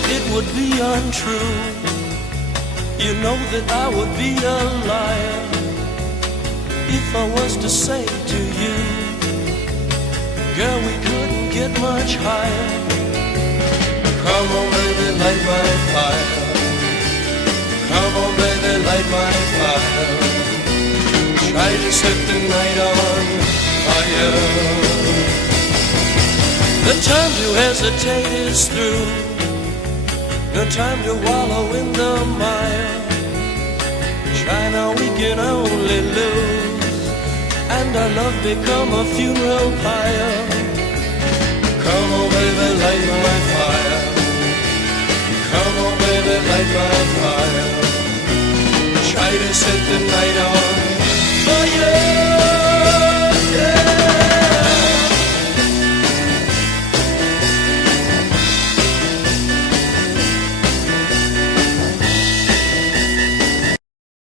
that it would be untrue. You know that I would be a liar if I was to say to you, girl, we couldn't get much higher. Come on, baby, light my fire. Come on, baby, light my fire. Try to set the night on fire. The time to hesitate is through. No time to wallow in the mire. Try now, we can only lose, and our love become a funeral pyre. Come on, baby, light my fire. Come on, baby, light my fire. Try to set the